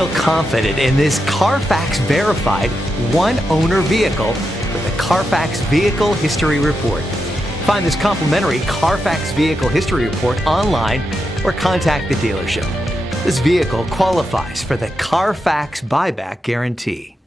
Feel confident in this Carfax verified one-owner vehicle with the Carfax Vehicle History Report. Find this complimentary Carfax Vehicle History Report online or contact the dealership. This vehicle qualifies for the Carfax Buyback Guarantee.